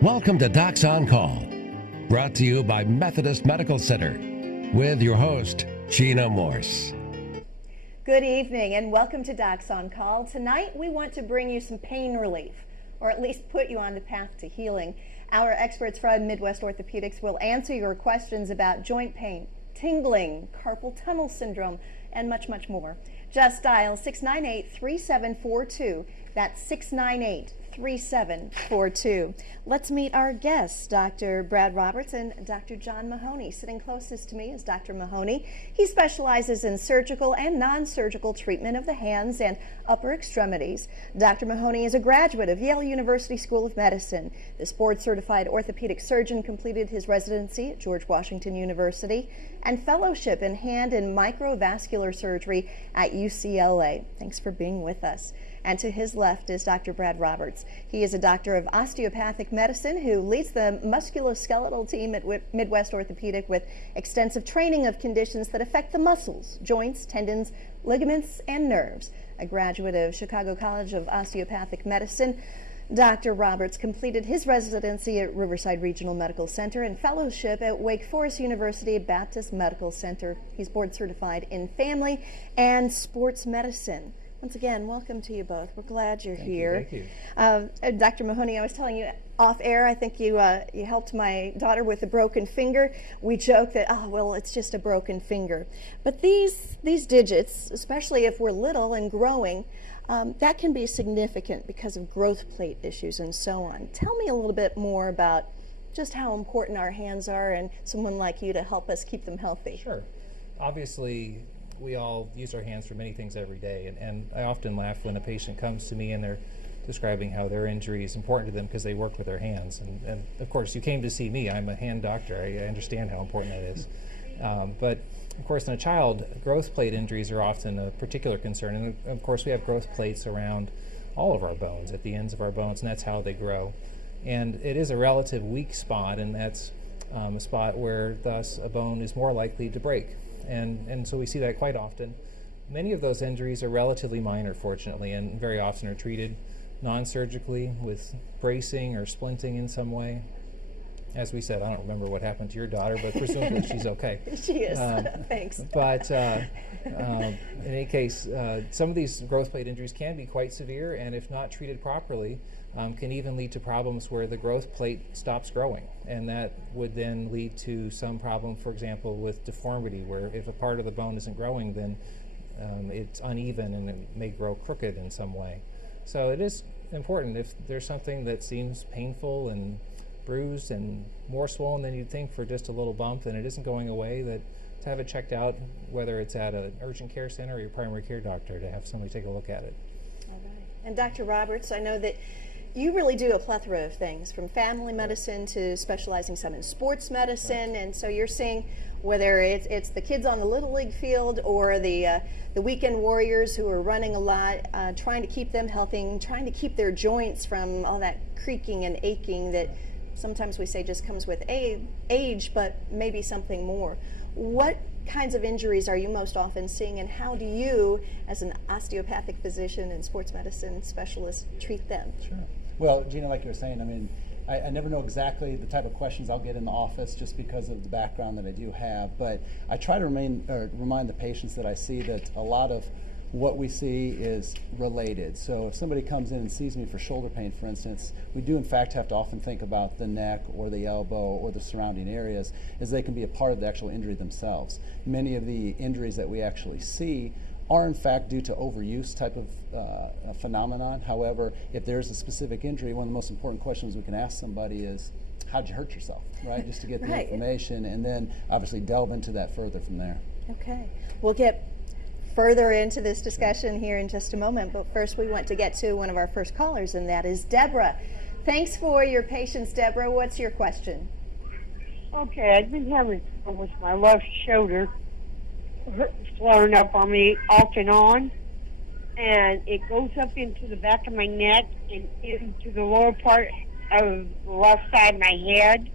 Welcome to Docs on Call, brought to you by Methodist Medical Center, with your host, Gina Morse. Good evening and welcome to Docs on Call. Tonight we want to bring you some pain relief, or at least put you on the path to healing. Our experts from Midwest Orthopaedics will answer your questions about joint pain, tingling, carpal tunnel syndrome, and much, much more. Just dial 698-3742. That's 698-3742. Let's meet our guests, Dr. Brad Roberts and Dr. John Mahoney. Sitting closest to me is Dr. Mahoney. He specializes in surgical and non-surgical treatment of the hands and upper extremities. Dr. Mahoney is a graduate of Yale University School of Medicine. This board-certified orthopedic surgeon completed his residency at George Washington University and fellowship in hand and microvascular surgery at UCLA. Thanks for being with us. And to his left is Dr. Brad Roberts. He is a doctor of osteopathic medicine who leads the musculoskeletal team at Midwest Orthopaedic with extensive training of conditions that affect the muscles, joints, tendons, ligaments, and nerves. A graduate of Chicago College of Osteopathic Medicine, Dr. Roberts completed his residency at Riverside Regional Medical Center and fellowship at Wake Forest University Baptist Medical Center. He's board certified in family and sports medicine. Once again, welcome to you both. We're glad you're here. Thank you. Dr. Mahoney, I was telling you off air, I think you helped my daughter with a broken finger. We joke that, oh, well, it's just a broken finger. But these digits, especially if we're little and growing, that can be significant because of growth plate issues and so on. Tell me a little bit more about just how important our hands are and someone like you to help us keep them healthy. Sure. Obviously, we all use our hands for many things every day, and I often laugh when a patient comes to me and they're describing how their injury is important to them because they work with their hands. And of course, you came to see me. I'm a hand doctor. I understand how important that is. But of course, in a child, growth plate injuries are often a particular concern. And of course, we have growth plates around all of our bones, at the ends of our bones, and that's how they grow. And it is a relative weak spot, and that's a spot where thus a bone is more likely to break. And so we see that quite often. Many of those injuries are relatively minor, fortunately, and very often are treated non-surgically with bracing or splinting in some way. As we said, I don't remember what happened to your daughter, but presumably she's okay. She is, thanks. But in any case, some of these growth plate injuries can be quite severe, and if not treated properly, can even lead to problems where the growth plate stops growing. And that would then lead to some problem, for example, with deformity, where if a part of the bone isn't growing, then it's uneven and it may grow crooked in some way. So it is important, if there's something that seems painful and bruised and more swollen than you'd think for just a little bump and it isn't going away, that to have it checked out, whether it's at an urgent care center or your primary care doctor, to have somebody take a look at it. All right. And Dr. Roberts, I know that you really do a plethora of things, from family medicine to specializing some in sports medicine, and so you're seeing whether it's the kids on the Little League field or the weekend warriors who are running a lot, trying to keep them healthy, trying to keep their joints from all that creaking and aching that sometimes we say just comes with age, but maybe something more. What kinds of injuries are you most often seeing, and how do you, as an osteopathic physician and sports medicine specialist, treat them? Sure. Well, Gina, like you were saying, I mean, I never know exactly the type of questions I'll get in the office just because of the background that I do have, but I try to remind the patients that I see that a lot of what we see is related. So if somebody comes in and sees me for shoulder pain, for instance, we do in fact have to often think about the neck or the elbow or the surrounding areas, as they can be a part of the actual injury themselves. Many of the injuries that we actually see are in fact due to overuse type of phenomenon. However, if there's a specific injury, one of the most important questions we can ask somebody is, how'd you hurt yourself, right? Just to get the information, and then obviously delve into that further from there. Okay, we'll get further into this discussion here in just a moment, but first we want to get to one of our first callers, and that is Deborah. Thanks for your patience, Deborah. What's your question? Okay, I've been having trouble with my left shoulder, flaring up on me off and on, and it goes up into the back of my neck and into the lower part of the left side of my head.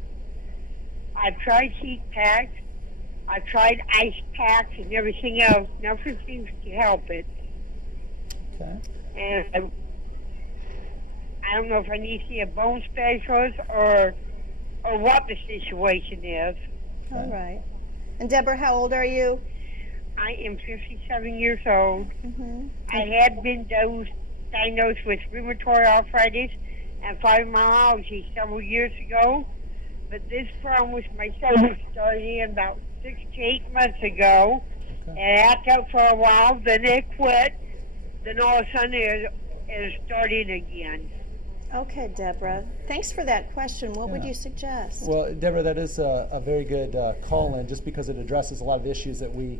I've tried heat packs, I've tried ice packs and everything else. Nothing seems to help it. Okay. And I don't know if I need to see a bone specialist or what the situation is. All right. And Deborah, how old are you? I am 57 years old. Mm-hmm. I had been diagnosed with rheumatoid arthritis and fibromyalgia several years ago, but this problem with my shoulder started about 6 to 8 months ago, and it acted out for a while, then it quit, then all of a sudden it started again. Okay, Deborah. Thanks for that question. What would you suggest? Well, Deborah, that is a very good call-in, just because it addresses a lot of issues that we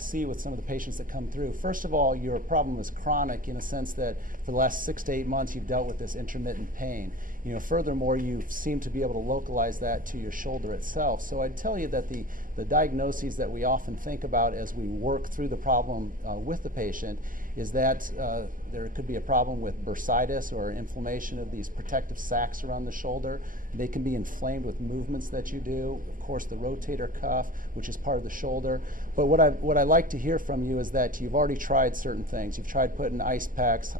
see with some of the patients that come through. First of all, your problem is chronic in a sense that for the last 6 to 8 months you've dealt with this intermittent pain. Furthermore, you seem to be able to localize that to your shoulder itself. So I'd tell you that the diagnoses that we often think about as we work through the problem with the patient is that there could be a problem with bursitis or inflammation of these protective sacs around the shoulder. They can be inflamed with movements that you do. Of course, the rotator cuff, which is part of the shoulder. But what I like to hear from you is that you've already tried certain things. You've tried putting ice packs,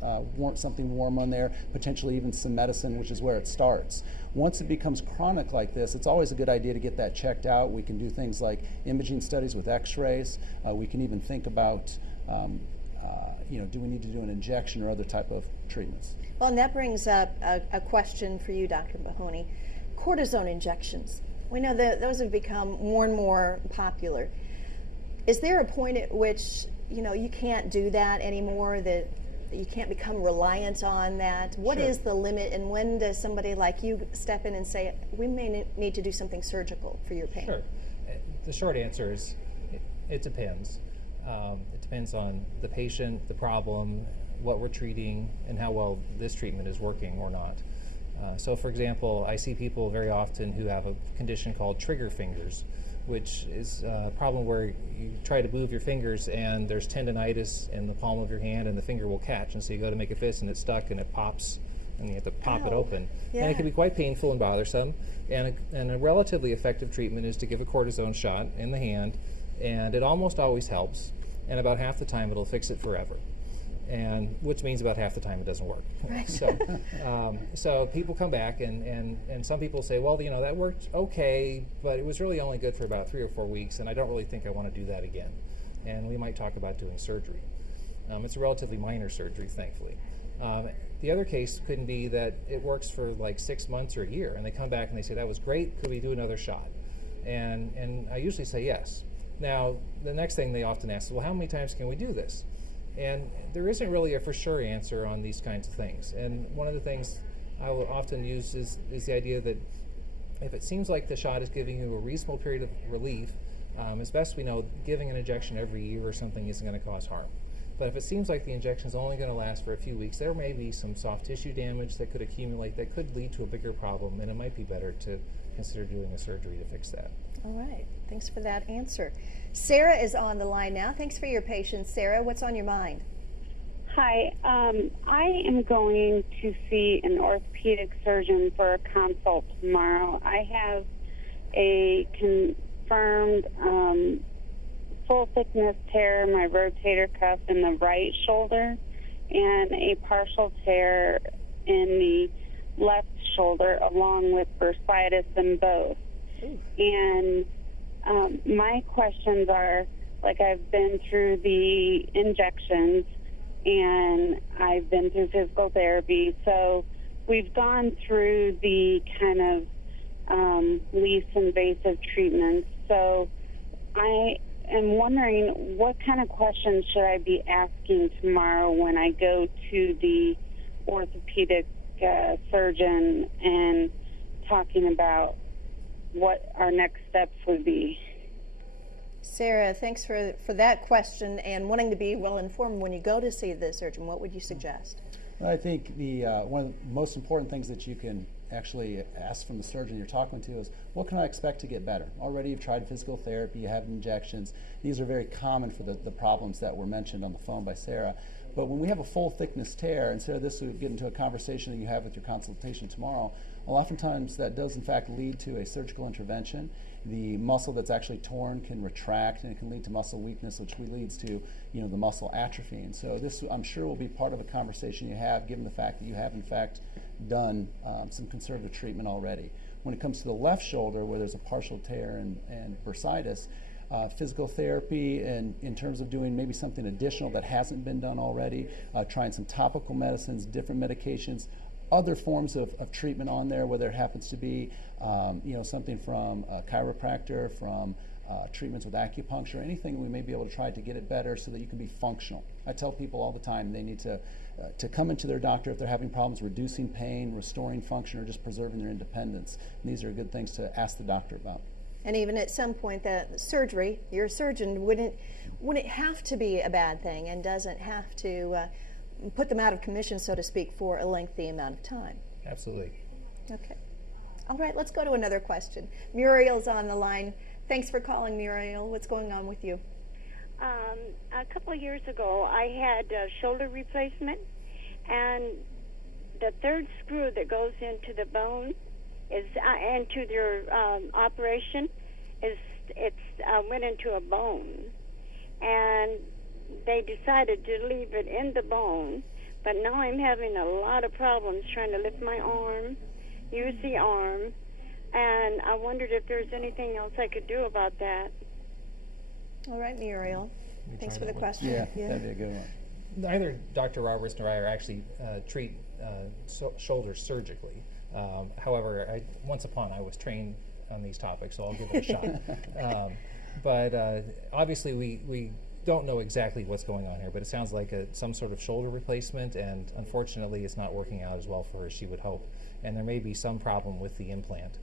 something warm on there, potentially even some medicine, which is where it starts. Once it becomes chronic like this, it's always a good idea to get that checked out. We can do things like imaging studies with x-rays. We can even think about do we need to do an injection or other type of treatments? Well, and that brings up a question for you, Dr. Mahoney. Cortisone injections. We know that those have become more and more popular. Is there a point at which, you can't do that anymore, that you can't become reliant on that? What is the limit, and when does somebody like you step in and say, we may need to do something surgical for your pain? Sure. The short answer is it depends. It depends on the patient, the problem, what we're treating, and how well this treatment is working or not. So for example, I see people very often who have a condition called trigger fingers, which is a problem where you try to move your fingers and there's tendonitis in the palm of your hand and the finger will catch, and so you go to make a fist and it's stuck and it pops and you have to pop it open. Yeah. And it can be quite painful and bothersome, and a relatively effective treatment is to give a cortisone shot in the hand, and it almost always helps, and about half the time it'll fix it forever. And which means about half the time it doesn't work. Right. So people come back and some people say, well, that worked okay, but it was really only good for about 3 or 4 weeks, and I don't really think I want to do that again. And we might talk about doing surgery. It's a relatively minor surgery, thankfully. The other case could be that it works for like 6 months or a year, and they come back and they say, that was great, could we do another shot? And I usually say yes. Now, the next thing they often ask is, well, how many times can we do this? And there isn't really a for sure answer on these kinds of things. And one of the things I will often use is the idea that if it seems like the shot is giving you a reasonable period of relief, as best we know, giving an injection every year or something isn't going to cause harm. But if it seems like the injection is only going to last for a few weeks, there may be some soft tissue damage that could accumulate that could lead to a bigger problem, and it might be better to consider doing a surgery to fix that. All right. Thanks for that answer. Sarah is on the line now. Thanks for your patience, Sarah. What's on your mind? Hi. I am going to see an orthopedic surgeon for a consult tomorrow. I have a confirmed full thickness tear in my rotator cuff in the right shoulder and a partial tear in the left shoulder, along with bursitis in both. Ooh. And my questions are, I've been through the injections and I've been through physical therapy, so we've gone through the kind of least invasive treatments. So I am wondering, what kind of questions should I be asking tomorrow when I go to the orthopedic surgeon and talking about what our next steps would be? Sarah, thanks for that question and wanting to be well informed when you go to see the surgeon. What would you suggest? Well, I think one of the most important things that you can actually ask from the surgeon you're talking to is, what can I expect to get better? Already you've tried physical therapy, you have injections. These are very common for the problems that were mentioned on the phone by Sarah. But when we have a full thickness tear, and Sarah, this would get into a conversation that you have with your consultation tomorrow, oftentimes that does in fact lead to a surgical intervention. The muscle that's actually torn can retract, and it can lead to muscle weakness, which leads to the muscle atrophy. And so this, I'm sure, will be part of a conversation you have, given the fact that you have in fact done some conservative treatment already. When it comes to the left shoulder, where there's a partial tear and bursitis, physical therapy, and in terms of doing maybe something additional that hasn't been done already, trying some topical medicines, different medications, other forms of treatment on there, whether it happens to be something from a chiropractor, from treatments with acupuncture, anything we may be able to try to get it better so that you can be functional. I tell people all the time they need to come into their doctor if they're having problems reducing pain, restoring function, or just preserving their independence. And these are good things to ask the doctor about. And even at some point, that surgery, your surgeon wouldn't have to be a bad thing and doesn't have to put them out of commission, so to speak, for a lengthy amount of time. Absolutely. Okay. All right, let's go to another question. Muriel's on the line. Thanks for calling, Muriel. What's going on with you? A couple of years ago, I had a shoulder replacement, and the third screw that goes into the bone is into your operation went into a bone, and they decided to leave it in the bone. But now I'm having a lot of problems trying to lift my arm, use the arm, and I wondered if there's anything else I could do about that. All right, Muriel. Thanks for the question. Yeah, that'd be a good one. Neither Dr. Roberts nor I are actually treat shoulders surgically. However, I was trained on these topics, so I'll give it a shot. But obviously, we don't know exactly what's going on here, but it sounds like some sort of shoulder replacement, and unfortunately, it's not working out as well for her as she would hope. And there may be some problem with the implant.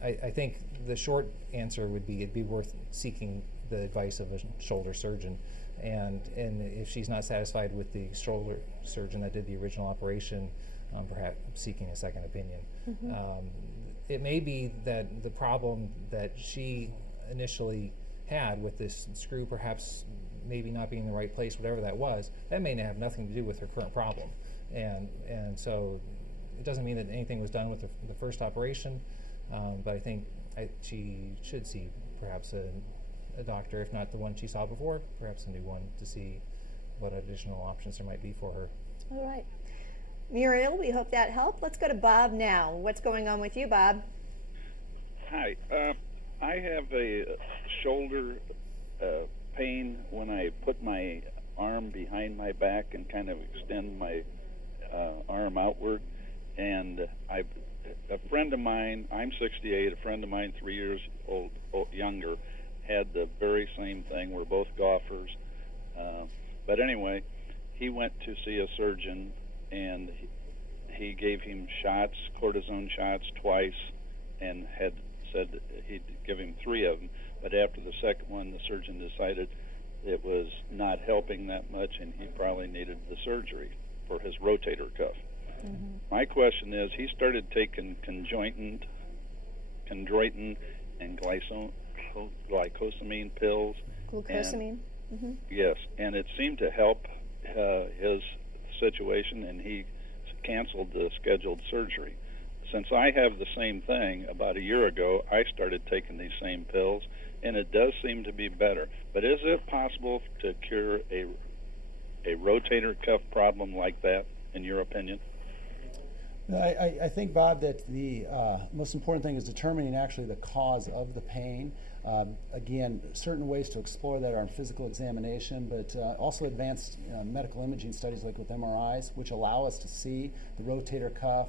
I think the short answer would be it'd be worth seeking the advice of a shoulder surgeon, and if she's not satisfied with the shoulder surgeon that did the original operation, perhaps seeking a second opinion. Mm-hmm. It may be that the problem that she initially had with this screw, perhaps maybe not being in the right place, whatever that was, that may have nothing to do with her current problem, and so it doesn't mean that anything was done with the first operation, but I think she should see perhaps a doctor, if not the one she saw before, perhaps a new one, to see what additional options there might be for her. All right. Muriel, we hope that helped. Let's go to Bob now. What's going on with you, Bob? Hi. I have a shoulder pain when I put my arm behind my back and kind of extend my arm outward. And a friend of mine, I'm 68, a friend of mine 3 years younger, had the very same thing. We're both golfers. But anyway, he went to see a surgeon, and he gave him shots, cortisone shots, twice, and had said he'd give him 3 of them. But after the second one, the surgeon decided it was not helping that much, and he probably needed the surgery for his rotator cuff. Mm-hmm. My question is, he started taking chondroitin and glycosamine pills. Glucosamine? Mm-hmm. Yes, and it seemed to help his situation, and he canceled the scheduled surgery. Since I have the same thing, about a year ago, I started taking these same pills, and it does seem to be better. But is it possible to cure a rotator cuff problem like that, in your opinion? I think, Bob, that the most important thing is determining actually the cause of the pain. Again, certain ways to explore that are in physical examination, but also advanced medical imaging studies like with MRIs, which allow us to see the rotator cuff,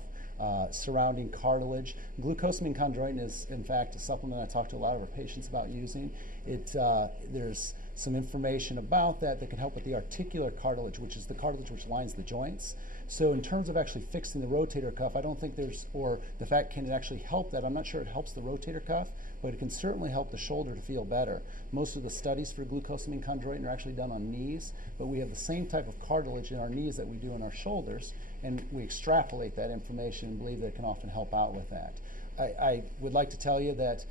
surrounding cartilage. Glucosamine chondroitin is, in fact, a supplement I talk to a lot of our patients about using. There's some information about that can help with the articular cartilage, which is the cartilage which lines the joints. So in terms of actually fixing the rotator cuff, I don't think or the fact can it actually help that. I'm not sure it helps the rotator cuff, but it can certainly help the shoulder to feel better. Most of the studies for glucosamine chondroitin are actually done on knees, but we have the same type of cartilage in our knees that we do in our shoulders, and we extrapolate that information and believe that it can often help out with that. I would like to tell you that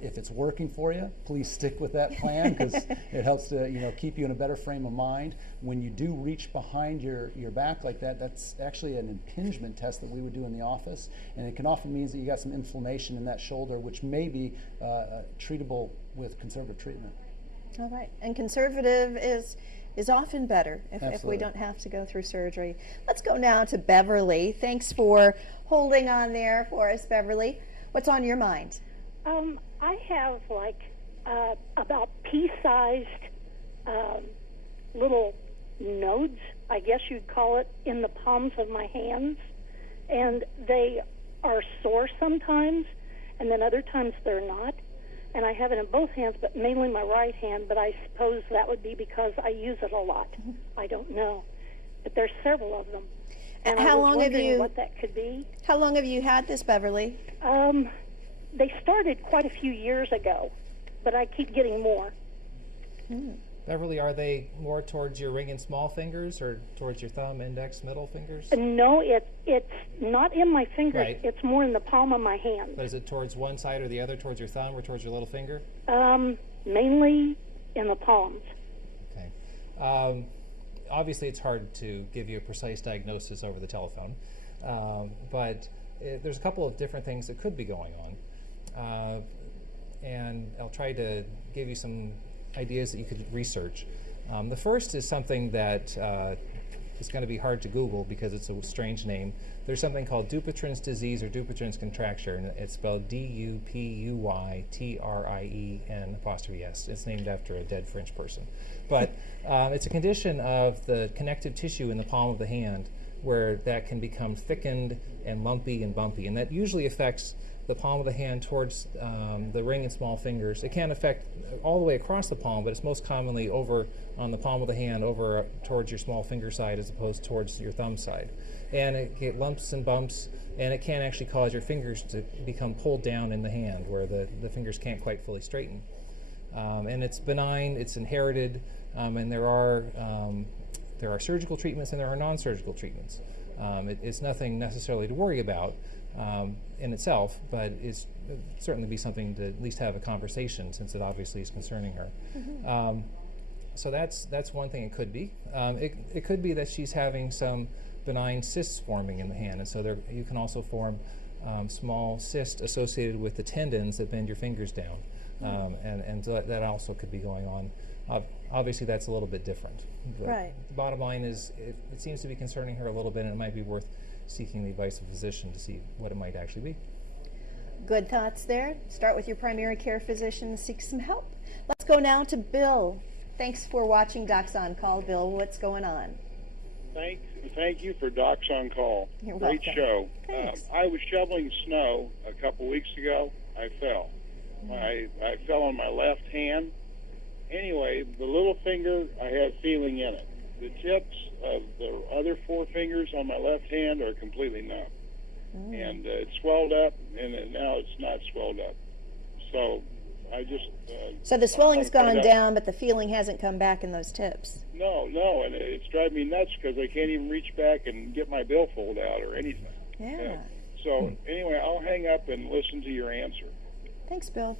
if it's working for you, please stick with that plan, because it helps to keep you in a better frame of mind. When you do reach behind your back like that, that's actually an impingement test that we would do in the office, and it can often mean that you got some inflammation in that shoulder, which may be treatable with conservative treatment. All right, and conservative is is often better if we Absolutely. don't have to go through surgery. Let's go now to Beverly. Thanks for holding on there for us, Beverly. What's on your mind? I have about pea-sized little nodes, I guess you'd call it, in the palms of my hands, and they are sore sometimes, and then other times they're not. And I have it in both hands, but mainly my right hand, but I suppose that would be because I use it a lot. I don't know. But there's several of them. And How I was long have wondering you what that could be. How long have you had this, Beverly? They started quite a few years ago, but I keep getting more. Beverly, are they more towards your ring and small fingers or towards your thumb, index, middle fingers? No, it's not in my fingers. Right. It's more in the palm of my hand. But is it towards one side or the other, towards your thumb or towards your little finger? Mainly in the palms. Okay. Obviously, it's hard to give you a precise diagnosis over the telephone, but there's a couple of different things that could be going on. And I'll try to give you some ideas that you could research. The first is something that is going to be hard to Google because it's a strange name. There's something called Dupuytren's disease or Dupuytren's contracture, and it's spelled Dupuytren''. It's named after a dead French person. But it's a condition of the connective tissue in the palm of the hand where that can become thickened and lumpy and bumpy, and that usually affects the palm of the hand towards the ring and small fingers. It can affect all the way across the palm, but it's most commonly over on the palm of the hand, over towards your small finger side as opposed towards your thumb side. And it get lumps and bumps, and it can actually cause your fingers to become pulled down in the hand where the fingers can't quite fully straighten. And it's benign, it's inherited, and there are surgical treatments and there are non-surgical treatments. It's nothing necessarily to worry about in itself, but it's certainly be something to at least have a conversation since it obviously is concerning her. So that's one thing it could be. It could be that she's having some benign cysts forming in the hand, and so you can also form small cysts associated with the tendons that bend your fingers down, and so that also could be going on. Obviously, that's a little bit different. Right. The bottom line is it seems to be concerning her a little bit, and it might be worth seeking the advice of a physician to see what it might actually be. Good thoughts there. Start with your primary care physician and seek some help. Let's go now to Bill. Thanks for watching Docs on Call. Bill, what's going on? Thank you for Docs on Call. You're Great welcome. show. Thanks. I was shoveling snow a couple weeks ago. I fell. I fell on my left hand. Anyway, the little finger, I have feeling in it. The tips of the other four fingers on my left hand are completely numb. And it swelled up, and now it's not swelled up. So I just... So the swelling's I found gone out- down, but the feeling hasn't come back in those tips. No, and it's driving me nuts because I can't even reach back and get my billfold out or anything. Yeah. So anyway, I'll hang up and listen to your answer. Thanks, Bill.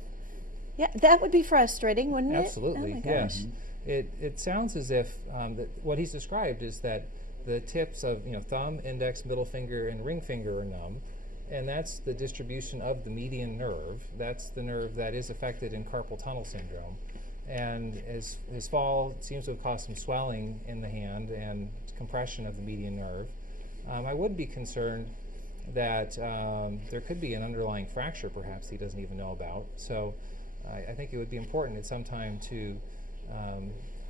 Yeah, that would be frustrating, wouldn't it? Absolutely, Oh my yes. gosh. It sounds as if what he's described is that the tips of thumb, index, middle finger, and ring finger are numb, and that's the distribution of the median nerve. That's the nerve that is affected in carpal tunnel syndrome. And his fall seems to have caused some swelling in the hand and compression of the median nerve. I would be concerned that there could be an underlying fracture perhaps he doesn't even know about. So I think it would be important at some time to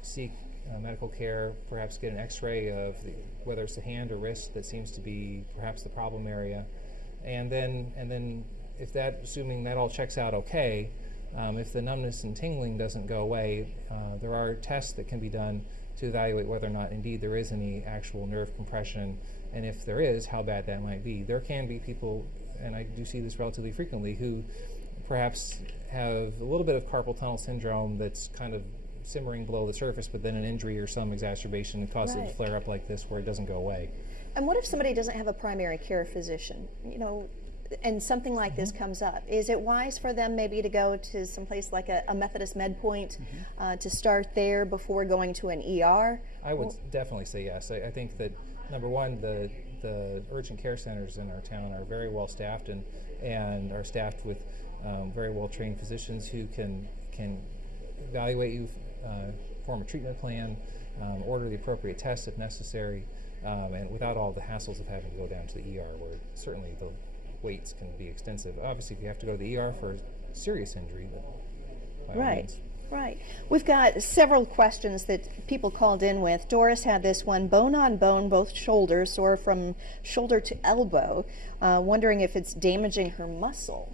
seek medical care, perhaps get an x-ray of whether it's the hand or wrist that seems to be perhaps the problem area. And then if assuming that all checks out okay, if the numbness and tingling doesn't go away, there are tests that can be done to evaluate whether or not indeed there is any actual nerve compression, and if there is, how bad that might be. There can be people, and I do see this relatively frequently, who perhaps have a little bit of carpal tunnel syndrome that's kind of simmering below the surface, but then an injury or some exacerbation causes it to Right. flare up like this where it doesn't go away. And what if somebody doesn't have a primary care physician, and something like this comes up? Is it wise for them maybe to go to some place like a Methodist Med Point to start there before going to an ER? I would definitely say yes. I think that, number one, the urgent care centers in our town are very well staffed and are staffed with very well trained physicians who can evaluate you form a treatment plan, order the appropriate tests if necessary, and without all the hassles of having to go down to the ER, where certainly the waits can be extensive. Obviously, if you have to go to the ER for a serious injury, by all means. Right. We've got several questions that people called in with. Doris had this one: bone on bone, both shoulders, sore from shoulder to elbow, wondering if it's damaging her muscle.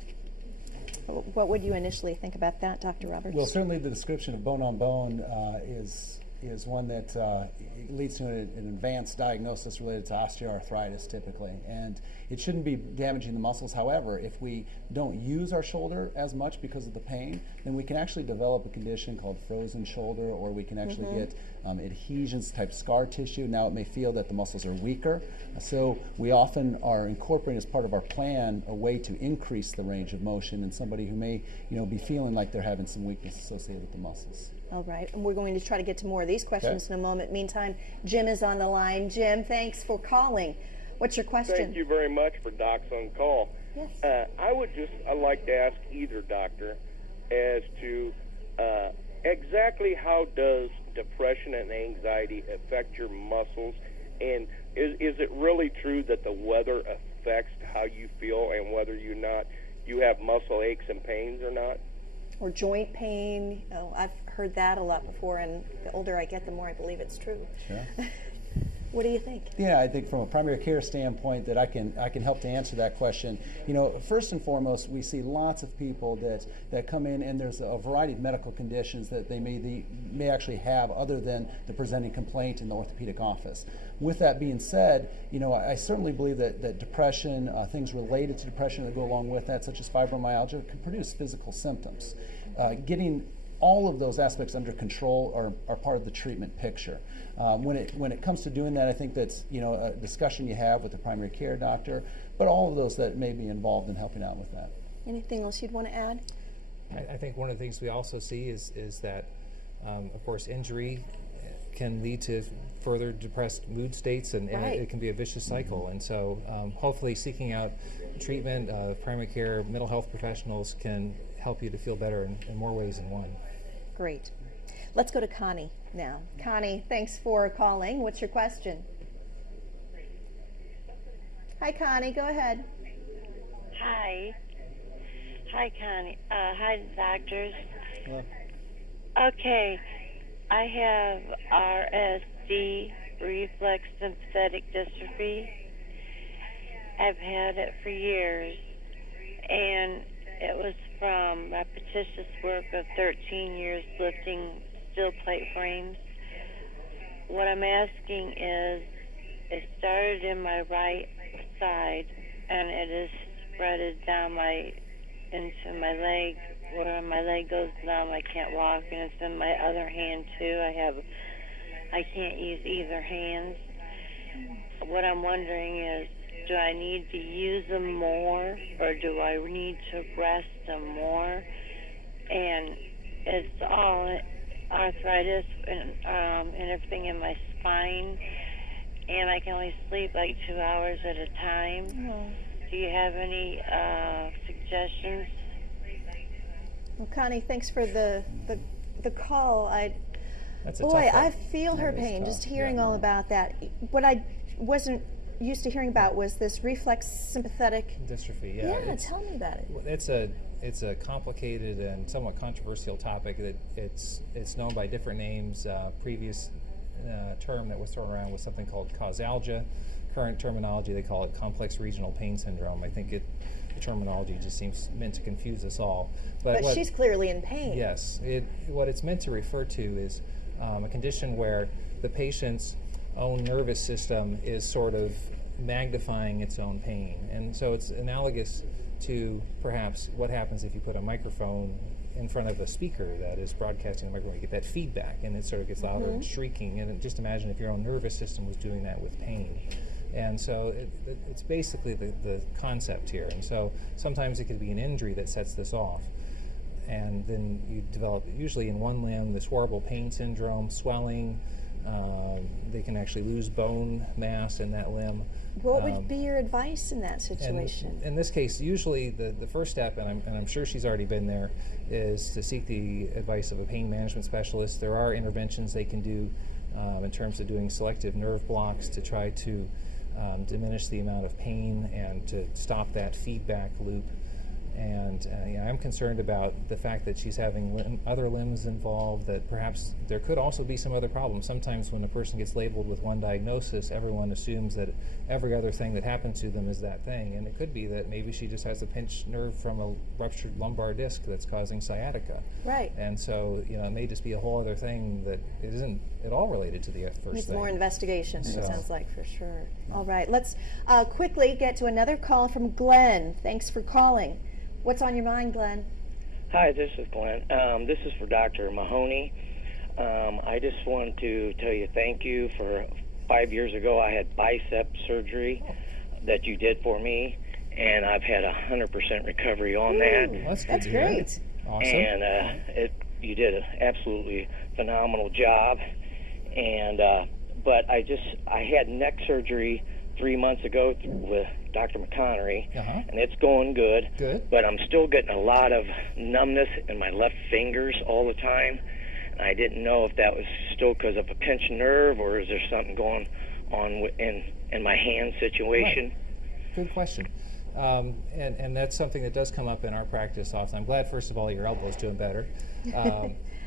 What would you initially think about that, Dr. Roberts? Well, certainly the description of bone on bone is one that leads to an advanced diagnosis related to osteoarthritis typically, and it shouldn't be damaging the muscles. However, if we don't use our shoulder as much because of the pain, then we can actually develop a condition called frozen shoulder, or we can actually get adhesions type scar tissue. Now it may feel that the muscles are weaker, so we often are incorporating as part of our plan a way to increase the range of motion in somebody who may be feeling like they're having some weakness associated with the muscles. All right, and we're going to try to get to more of these questions in a moment. Meantime, Jim is on the line. Jim, thanks for calling. What's your question? Thank you very much for Docs on Call. Yes. I'd like to ask either doctor as to exactly how does depression and anxiety affect your muscles, and is it really true that the weather affects how you feel and whether you have muscle aches and pains or not? Or joint pain. Oh, I've heard that a lot before, and the older I get, the more I believe it's true. Sure. What do you think? Yeah, I think from a primary care standpoint that I can help to answer that question. First and foremost, we see lots of people that come in, and there's a variety of medical conditions that they may actually have other than the presenting complaint in the orthopedic office. With that being said, I certainly believe that depression, things related to depression that go along with that, such as fibromyalgia, can produce physical symptoms. Getting all of those aspects under control are part of the treatment picture. When it comes to doing that, I think that's a discussion you have with the primary care doctor, but all of those that may be involved in helping out with that. Anything else you'd want to add? I think one of the things we also see is that, of course, injury can lead to further depressed mood states, and it can be a vicious cycle. And so hopefully seeking out treatment, primary care, mental health professionals can help you to feel better in more ways than one. Great. Let's go to Connie now. Connie, thanks for calling. What's your question? Hi, Connie. Go ahead. Hi. Hi, Connie. Hi, doctors. Hello. Okay. I have RSD, reflex sympathetic dystrophy. I've had it for years, and it was from repetitious work of 13 years lifting steel plate frames. What I'm asking is, it started in my right side, and it is spreaded down into my leg. Where my leg goes numb, I can't walk, and it's in my other hand too. I can't use either hand. What I'm wondering is, do I need to use them more, or do I need to rest them more? And it's all arthritis and everything in my spine, and I can only sleep like 2 hours at a time. Do you have any suggestions? Well, Connie, thanks for the call. That's a tough one. I feel her pain just hearing all about that. What I wasn't used to hearing about was this reflex sympathetic dystrophy. Yeah, tell me about it. It's a complicated and somewhat controversial topic. That it's known by different names. Previous term that was thrown around was something called causalgia. Current terminology, they call it complex regional pain syndrome. I think the terminology just seems meant to confuse us all. But she's clearly in pain. Yes. What it's meant to refer to is a condition where the patient's own nervous system is sort of magnifying its own pain. And so it's analogous to perhaps what happens if you put a microphone in front of a speaker that is broadcasting the microphone. You get that feedback, and it sort of gets louder and shrieking. And just imagine if your own nervous system was doing that with pain. And so it's basically the concept here. And so sometimes it could be an injury that sets this off. And then you develop, usually in one limb, this horrible pain syndrome, swelling, They can actually lose bone mass in that limb. What would be your advice in that situation? In this case, usually the first step, and I'm sure she's already been there, is to seek the advice of a pain management specialist. There are interventions they can do in terms of doing selective nerve blocks to try to diminish the amount of pain and to stop that feedback loop. And I'm concerned about the fact that she's having other limbs involved, that perhaps there could also be some other problems. Sometimes when a person gets labeled with one diagnosis, everyone assumes that every other thing that happened to them is that thing. And it could be that maybe she just has a pinched nerve from a ruptured lumbar disc that's causing sciatica. Right. And so, it may just be a whole other thing that it isn't at all related to the first Needs thing. more investigation, it sounds like, for sure. All right, let's quickly get to another call from Glenn. Thanks for calling. What's on your mind, Glenn? Hi, this is Glenn. This is for Dr. Mahoney. I just wanted to tell you thank you for 5 years ago. I had bicep surgery that you did for me, and I've had 100% recovery on that. That's great. Awesome. And you did an absolutely phenomenal job. And but I had neck surgery 3 months ago with Dr. McConnery, and it's going good. Good. But I'm still getting a lot of numbness in my left fingers all the time. And I didn't know if that was still because of a pinched nerve, or is there something going on in my hand situation? Right. Good question. And that's something that does come up in our practice often. I'm glad, first of all, your elbow's doing better.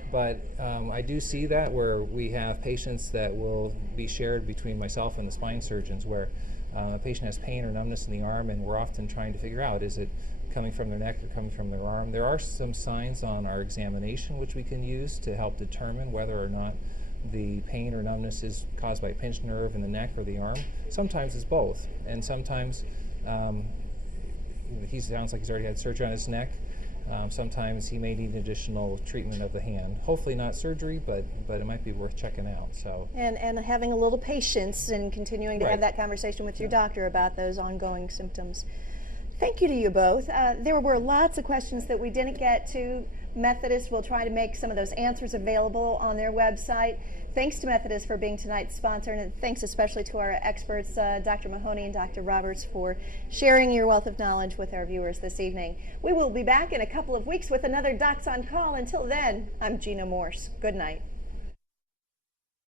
But I do see that where we have patients that will be shared between myself and the spine surgeons, where a patient has pain or numbness in the arm, and we're often trying to figure out, is it coming from their neck or coming from their arm? There are some signs on our examination which we can use to help determine whether or not the pain or numbness is caused by a pinched nerve in the neck or the arm. Sometimes it's both, and sometimes he sounds like he's already had surgery on his neck. Sometimes he may need additional treatment of the hand. Hopefully not surgery, but it might be worth checking out. So and having a little patience and continuing to have that conversation with your doctor about those ongoing symptoms. Thank you to you both. There were lots of questions that we didn't get to. Methodist will try to make some of those answers available on their website. Thanks to Methodist for being tonight's sponsor, and thanks especially to our experts, Dr. Mahoney and Dr. Roberts, for sharing your wealth of knowledge with our viewers this evening. We will be back in a couple of weeks with another Docs on Call. Until then, I'm Gina Morse. Good night.